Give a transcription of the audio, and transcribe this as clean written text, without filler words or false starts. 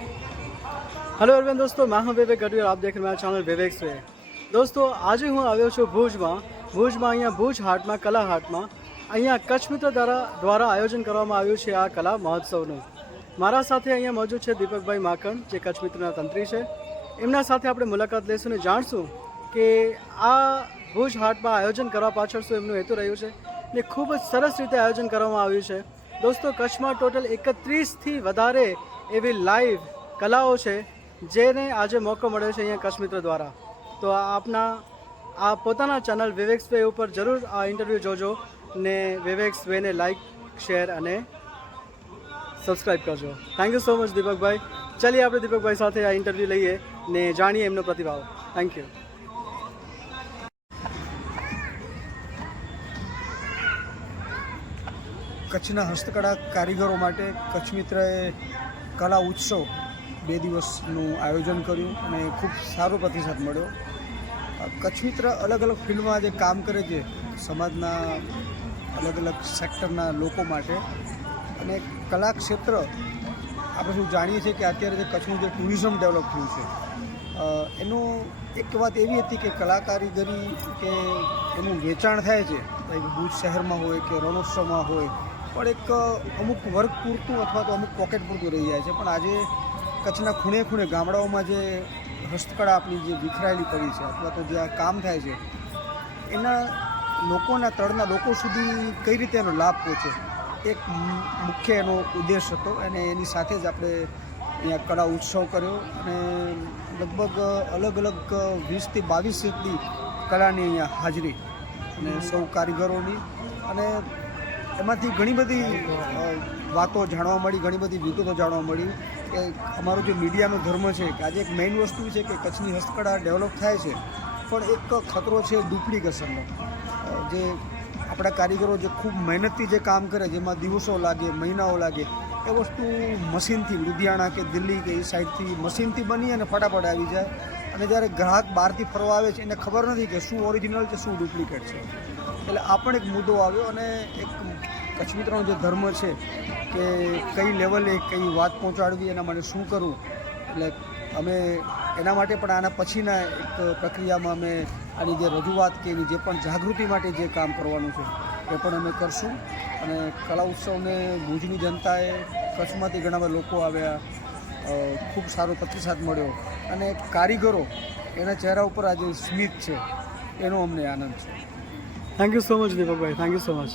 Hello everyone दोस्तों, मैं हूं विवेक गढ़वी और आप देख रहे हैं मेरा चैनल विवेक से। दोस्तों आज હું આવ્યો છું ભુજમાં અહીંયા ભુજ હાટમાં કલા હાટમાં અહીંયા કચ્છ મિત્ર દ્વારા આયોજન કરવામાં આવ્યું છે આ કલા મહોત્સવનું। મારા સાથે અહીંયા મોજૂદ છે દીપકભાઈ માખણ, જે કચ્છ મિત્રના તંત્રી છે। એમના સાથે આપણે મુલાકાત લઈશું અને જાણશું કે આ ભુજ હાટમાં આયોજન કરવા પાછળ શું એમનું હેતુ રહ્યું છે ને ખૂબ જ સરસ રીતે આયોજન કરવામાં આવ્યું છે। દોસ્તો કચ્છમાં ટોટલ 31થી વધારે એવી લાઈવ કલાઓ છે જેને આજે મોકો મળ્યો છે અહીંયા કચ્છ મિત્ર દ્વારા। તો આપના આ પોતાના ચેનલ વિવેક્સ વે ઉપર જરૂર આ ઇન્ટરવ્યૂ જોજો ને વિવેક્સ વેને લાઈક શેર અને સબસ્ક્રાઈબ કરજો। થેન્ક યુ સો મચ દીપકભાઈ। ચલીએ આપણે દીપકભાઈ સાથે આ ઇન્ટરવ્યૂ લઈએ ને જાણીએ એમનો પ્રતિભાવ। Thank you. કચ્છના હસ્તકળા કારીગરો માટે કચ્છ મિત્રએ કલા ઉત્સવ 2 દિવસનું આયોજન કર્યું અને ખૂબ સારો પ્રતિસાદ મળ્યો। કચ્છ મિત્ર અલગ અલગ ફિલ્ડમાં જે કામ કરે છે સમાજના અલગ અલગ સેક્ટરના લોકો માટે, અને કલા ક્ષેત્ર આપણે શું જાણીએ છીએ કે અત્યારે જે કચ્છનું જે ટુરિઝમ ડેવલપ થયું છે એનું એક વાત એવી હતી કે કલા કારીગરી કે એનું વેચાણ થાય છે, ભુજ શહેરમાં હોય કે રણોત્સવમાં હોય, પણ એક અમુક વર્ગ પૂરતું અથવા તો અમુક પોકેટ પૂરતું રહી જાય છે। પણ આજે કચ્છના ખૂણે ખૂણે ગામડાઓમાં જે હસ્તકળા આપણી જે વિખરાયેલી પડી છે અથવા તો જે આ કામ થાય છે એના લોકોના તળના લોકો સુધી કઈ રીતે એનો લાભ પહોંચે, એક મુખ્ય એનો ઉદ્દેશ હતો। અને એની સાથે જ આપણે અહીંયા કળા ઉત્સવ કર્યો અને લગભગ અલગ અલગ 20થી 22 જેટલી કલાની અહીંયા હાજરી અને સૌ કારીગરોની, અને એમાંથી ઘણી બધી વાતો જાણવા મળી, ઘણી બધી વિગતો જાણવા મળી કે અમારો જે મીડિયાનો ધર્મ છે કે આજે એક મેઇન વસ્તુ છે કે કચ્છની હસ્તકળા ડેવલપ થાય છે પણ એક ખતરો છે ડુપ્લિકેશનનો। જે આપણા કારીગરો જે ખૂબ મહેનતથી જે કામ કરે, જેમાં દિવસો લાગે, મહિનાઓ લાગે, એ વસ્તુ મશીનથી લુધિયાણા કે દિલ્હી કે એ સાઈડથી મશીનથી બની અને ફટાફટ આવી જાય, અને જ્યારે ગ્રાહક બહારથી ફરવા આવે છે એને ખબર નથી કે શું ઓરિજિનલ છે શું ડુપ્લિકેટ છે। એટલે આ પણ એક મુદ્દો આવ્યો, અને એક કચ્છ મિત્રનો જે ધર્મ છે કે કઈ લેવલે કઈ વાત પહોંચાડવી, એના માટે શું કરવું, એટલે અમે એના માટે પણ આના પછીના એક પ્રક્રિયામાં અમે આની જે રજૂઆત કે એની જે પણ જાગૃતિ માટે જે કામ કરવાનું છે એ પણ અમે કરશું। અને કલા ઉત્સવને ભુજની જનતાએ, કચ્છમાંથી ઘણા બધા લોકો આવ્યા, ખૂબ સારો પ્રતિસાદ મળ્યો, અને કારીગરો એના ચહેરા ઉપર આજે સ્મિત છે, એનો અમને આનંદ છે। Thank you so much Deepakbhai, thank you so much.